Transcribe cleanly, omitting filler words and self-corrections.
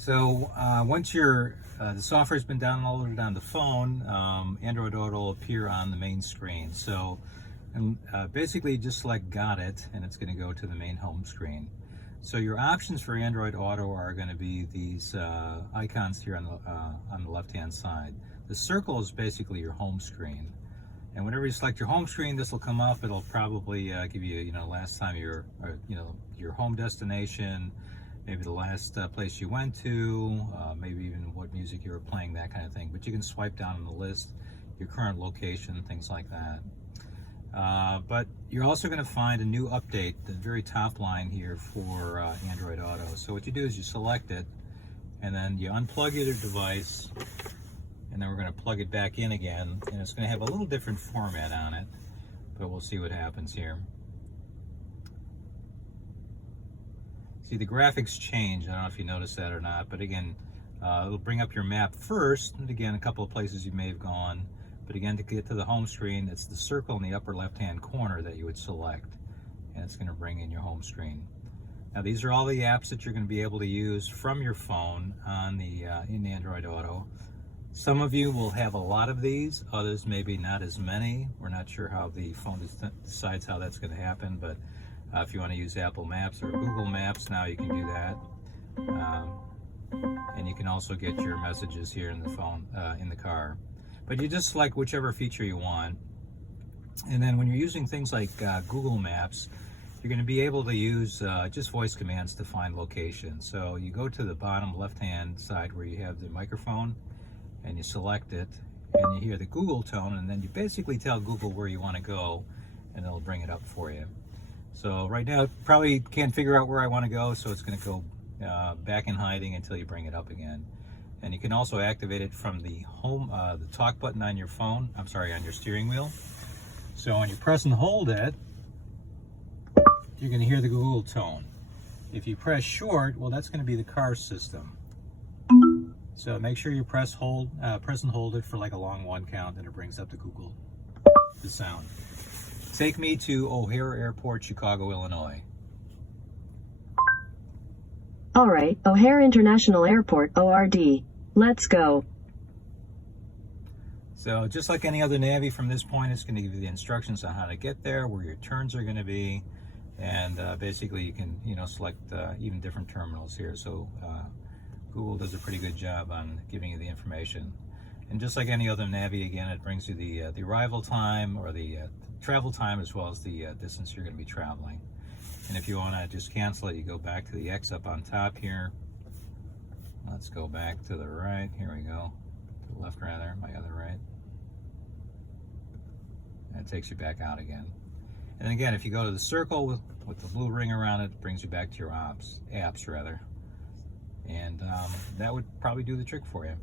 So once the software's been downloaded on the phone, Android Auto will appear on the main screen. So basically just select Got It, and it's going to go to the main home screen. So your options for Android Auto are going to be these icons here on the left-hand side. The circle is basically your home screen. And whenever you select your home screen, this will come up. It'll probably give you, last time your home destination, maybe the last place you went to, maybe even what music you were playing, that kind of thing. But you can swipe down on the list, your current location, things like that. But you're also going to find a new update, the very top line here for Android Auto. So what you do is you select it, and then you unplug your device, and then we're going to plug it back in again, and it's going to have a little different format on it, but we'll see what happens here. See, the graphics change. I don't know if you noticed that or not, but again, it'll bring up your map first, and again, a couple of places you may have gone. But again, to get to the home screen, it's the circle in the upper left-hand corner that you would select, and it's going to bring in your home screen. Now, these are all the apps that you're going to be able to use from your phone on in Android Auto. Some of you will have a lot of these, others maybe not as many. We're not sure how the phone decides how that's going to happen, but if you want to use Apple Maps or Google Maps, now you can do that. And you can also get your messages here in the phone, in the car. But you just select whichever feature you want. And then when you're using things like Google Maps, you're going to be able to use just voice commands to find location. So you go to the bottom left-hand side where you have the microphone, and you select it, and you hear the Google tone, and then you basically tell Google where you want to go, and it'll bring it up for you. So right now, probably can't figure out where I want to go, so it's going to go back in hiding until you bring it up again. And you can also activate it from the the talk button on your phone, on your steering wheel. So when you press and hold it, you're going to hear the Google tone. If you press short, well, that's going to be the car system. So make sure you press and hold it for like a long one count, and it brings up the sound. Take me to O'Hare Airport, Chicago, Illinois. All right, O'Hare International Airport, ORD. Let's go. So just like any other Navi from this point, it's going to give you the instructions on how to get there, where your turns are going to be, and basically you can select even different terminals here. So Google does a pretty good job on giving you the information. And just like any other Navi, again, it brings you the arrival time or the travel time, as well as the distance you're going to be traveling. And if you want to just cancel it, you go back to the X up on top here. Let's go back to the right. Here we go. To the left, rather, my other right. And it takes you back out again. And then again, if you go to the circle with the blue ring around it, it brings you back to your apps rather. And that would probably do the trick for you.